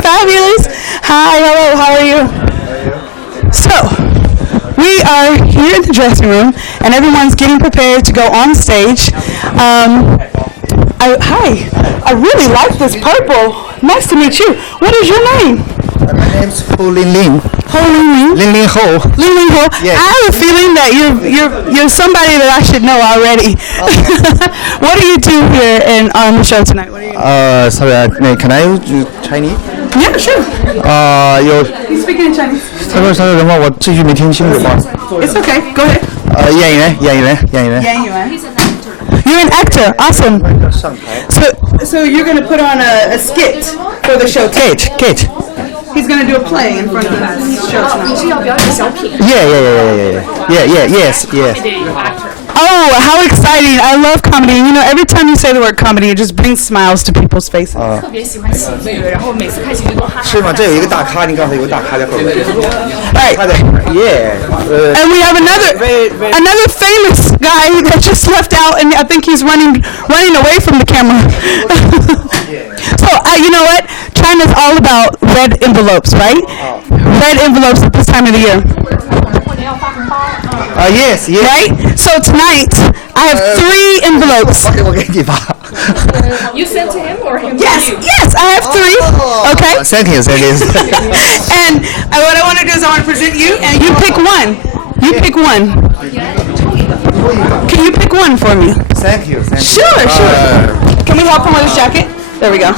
fabulous. Hi. Hello. How are you? So, we are here in the dressing room, and everyone's getting prepared to go on stage. Hi, I really like this purple. Nice to meet you. What is your name? My name's Ho Lin Lin. Ho Lin Lin? Lin Lin Ho. Lin Lin Ho? Yes. I have a feeling that you're somebody that I should know already. What do you do here on the show tonight? What are you sorry, can I use Chinese? Yeah, sure. You speaking in Chinese? 他说什么？我继续没听清楚吧。 It's okay. Go ahead. 演员。You're an actor. Awesome. So you're going to put on a skit for the show tonight. Kate. He's going to do a play in front of the show tonight. Yes. Oh, how exciting. I love comedy. You know, every time you say the word comedy, it just brings smiles to people's faces. 是吗？这有一个大咖，你告诉我有个大咖在后面。 Right. And we have another famous guy that just left out, and I think he's running away from the camera. So, you know what? China's all about red envelopes, right? Red envelopes at this time of the year. Yes. Right? So tonight, I have 3 envelopes. 我给你发。 You sent to him or him to Yes, you? yes, I have 3. Okay. Thank you. And what I want to do is I want to present you, and you pick one. You pick one. Can you pick one for me? Thank you. Sure. Can we help him with his jacket? There we go.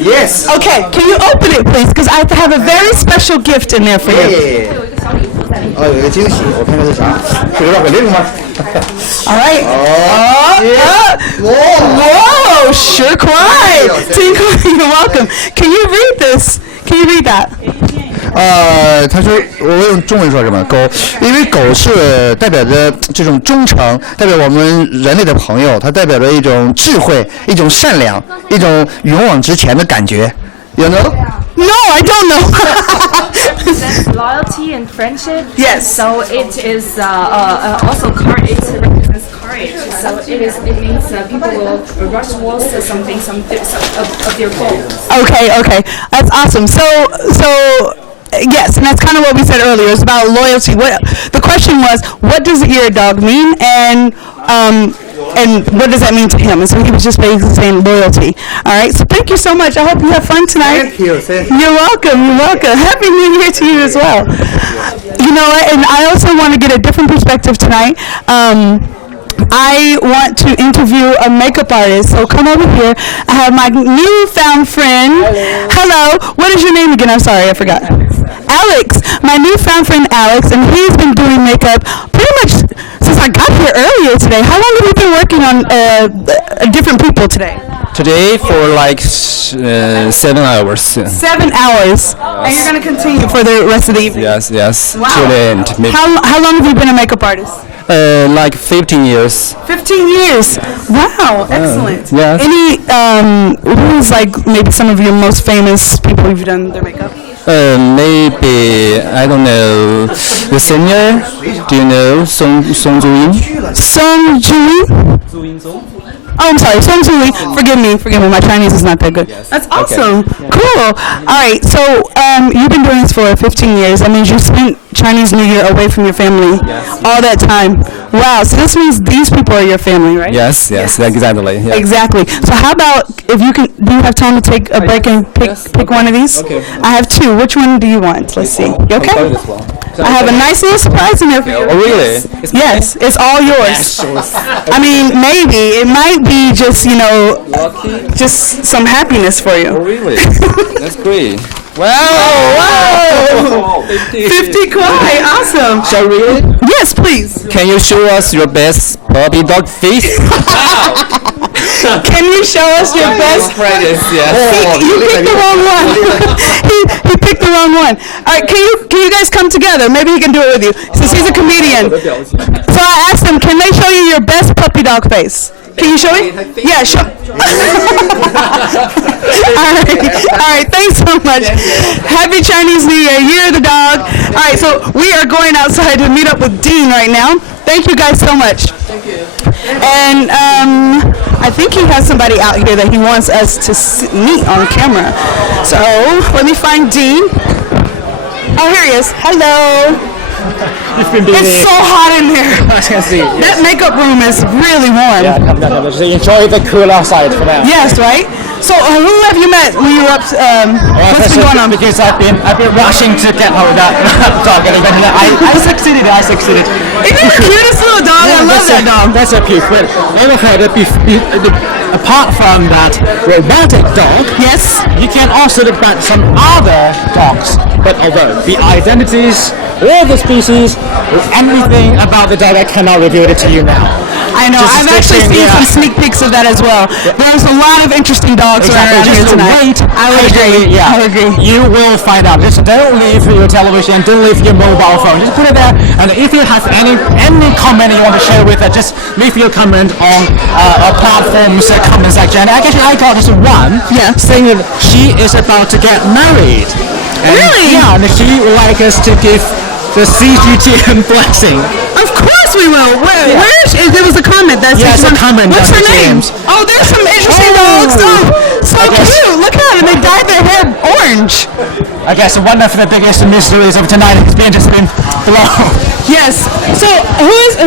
Yes. Okay, can you open it, please? Because I have a very special gift in there for you. 有一个惊喜，我看看是啥？是有点给力吗 All right. Whoa, sure quite. Tinkle, you're welcome. Can you read this? Can you read that? 他说我用中文说什么？狗，因为狗是代表着这种忠诚，代表我们人类的朋友，它代表着一种智慧、一种善良、一种勇往直前的感觉。You know? No, I don't know. That's loyalty and friendship. Yes. So it is also courage. It represents courage. So it means people will rush towards something, some of their goals. Okay. That's awesome. So yes, and that's kind of what we said earlier. It's about loyalty. The question was, what does the ear dog mean, and what does that mean to him? And so he was just basically saying loyalty. All right. So thank you so much. I hope you have fun tonight. Thank you. You're welcome. Happy New Year to you as well. You know, and I also want to get a different perspective tonight. I want to interview a makeup artist, so come over here. I have my newfound friend. Hello. What is your name again? I'm sorry, I forgot. Alex. My newfound friend Alex, and he's been doing makeup pretty much since I got here earlier today. How long have you been working on different people today? Today for like 7 hours. 7 hours. And you're going to continue for the rest of the evening? Yes. Wow. Till the end. Maybe. How long have you been a makeup artist? Like 15 years. 15 years. Wow, excellent. Yes. Any who's like maybe some of your most famous people you've done their makeup? Maybe I don't know the singer. Do you know Song Zhuyin? Song Zhuyin? Oh, I'm sorry, Song Zhuyin. Forgive me. My Chinese is not that good. That's awesome. Okay. Cool. All right. So you've been doing this for 15 years. That means you spent Chinese New Year away from your family all that time. Wow. So this means these people are your family, right? Yes. Exactly. Yeah. Exactly. So how about if you can? Do you have time to take a break and pick one of these? Okay. I have two. Which one do you want? Let's see. You okay? I have a nice little surprise in there for you. Oh, really? Yes, it's all yours. I mean, maybe it might be just just some happiness for you. Oh, really? That's great. Wow! 50 kwai, awesome. Shall we read it? Yes, please. Can you show us your best puppy dog face? Can you show us your best? Practice, yes. You picked the wrong one. He picked the wrong one. All right, can you guys come together? Maybe he can do it with you, since he's a comedian. So I asked him, can they show you your best puppy dog face? Can you show me? Yeah, show. All right, thanks so much. Happy Chinese New Year, Year of the Dog. All right, so we are going outside to meet up with Dean right now. Thank you guys so much. Thank you. And I think he has somebody out here that he wants us to meet on camera. So let me find Dean. Oh, here he is. Hello. It's so hot in here. I can see. That makeup room is really warm. Yeah, come down. Just enjoy the cool outside for now. Yes, right? So who have you met when you were up? What's been going on? Because I've been rushing to get hold of that dog, and I succeeded. Isn't it the cutest little dog? I love that dog. That's so cute. But overhead, apart from that romantic dog, yes, you can also look at some other dogs. But although the identities, all the species, anything about the dog, I cannot reveal it to you now. I know. I've actually seen some sneak peeks of that as well. There's a lot of interesting dogs around here tonight. I would agree. Yeah. I would agree. You will find out. Just don't leave your television, don't leave your mobile phone. Just put it there. And if you have any comment you want to share with us, just leave your comment on our platform's comment section. Actually, I got just one saying that she is about to get married. And really? Yeah, and she would like us to give the CGTN blessing. Of course we will. There was a comment that says, a comment. What's her name? Oh, there's some interesting dogs. Oh, so cute. Look at them. They dyed their hair orange. I guess one of the biggest mysteries of tonight has been below. Yes. So who is?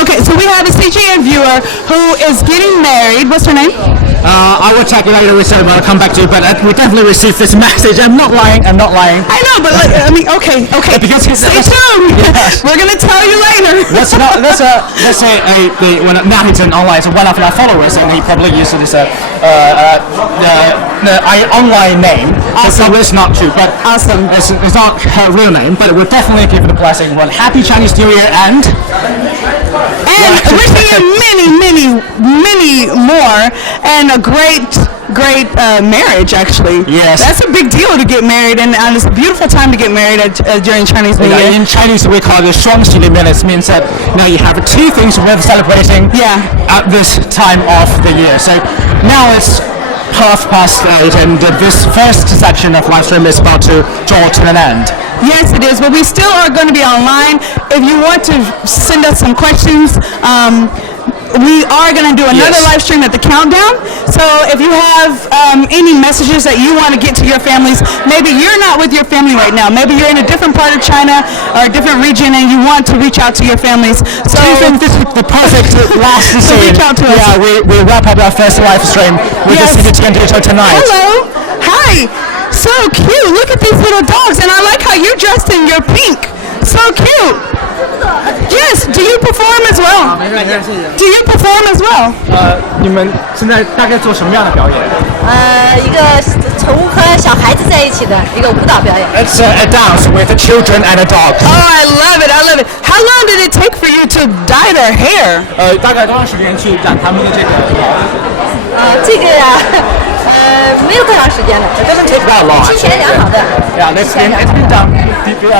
Okay. So we have a CGTN viewer who is getting married. What's her name? I will check it later with Sarah, but I'll come back to you. But we definitely received this message. I'm not lying. I know, but I mean, okay. Because stay tuned. Yes. We're gonna tell you later. Let's say Nathan online, so one of our followers, and he probably used this online name. Awesome. So it's not true, but awesome. It's not her real name, but we'll definitely give it a blessing. Well, happy Chinese New Year and wishing you many more, and a great marriage. Actually, yes, that's a big deal to get married, and it's a beautiful time to get married during Chinese New Year. In Chinese, we call it 双喜临门. It means that you have two things worth celebrating at this time of the year. So now it's 8:30, and this first section of live stream is about to draw to an end. Yes, it is, but we still are going to be online. If you want to send us some questions, we are going to do another live stream at the countdown. So if you have any messages that you want to get to your families, maybe you're not with your family right now. Maybe you're in a different part of China or a different region, and you want to reach out to your families. So I think this is the perfect last so reach out to us. Yeah, we wrap up our first live stream with the CGTN digital tonight. Hello. Hi. So cute. Look at these little dogs, and I like how you're dressed in your pink. So cute. Yes. Do you perform as well? Do you perform as well? 你们现在大概做什么样的表演？一个宠物和小孩子在一起的一个舞蹈表演。It's a dance with the children and a dog. Oh, I love it! I love it. How long did it take for you to dye their hair? 大概多长时间去染他们的这个？这个呀，没有多长时间了。It doesn't take that long. 提前染好的。Yeah, it's been done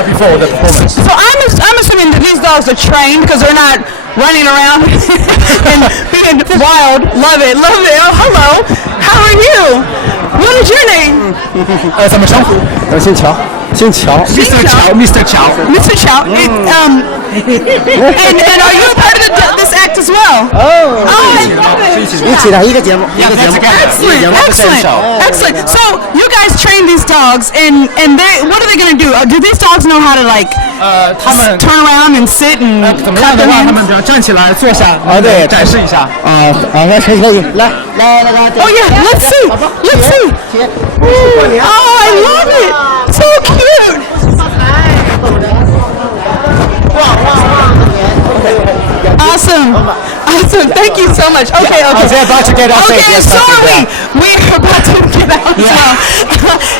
before the performance. So I'm assuming that these dogs are trained because they're not running around and being wild. Love it, love it. Oh, hello. How are you? What is your name? 怎么称呼？姓乔。姓乔。Mr. Chow. Mr. Chow. Mr. Chow. And are you a part of this act as well? Oh, I love it. 一起的一个节目，一个节目。Excellent. So you guys train these dogs, and what are they going to do? Do these dogs know how to他们 turn around and sit and 怎么样的话，他们比如站起来、坐下，对，展示一下。那可以，来。Oh yeah, let's see. Oh, I love it. So cute. Awesome. Thank you so much. Okay. They're about to get off stage. Okay, sorry. We're about to get out now.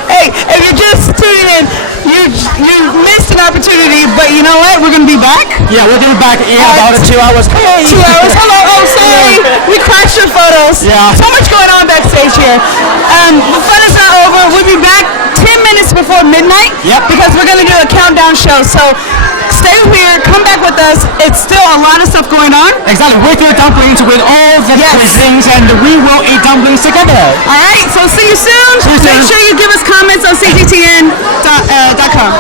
Hey, if you're just tuning in, you missed an opportunity, but you know what? We're going to be back. Yeah, we're going to be back in about 2 hours. Hey. 2 hours. Hello. Oh, sorry. We crashed your photos. Yeah. So much going on backstage here. The fun is not over. We'll be back 10 minutes before midnight. Yep. Because we're going to do a countdown show. So stay here. Come back with us. It's still a lot of stuff going on. Exactly. With your dumplings, with all the cuisines, and we will eat dumplings together. All right. So see you soon. Make sure you give us comments on CGTN.com.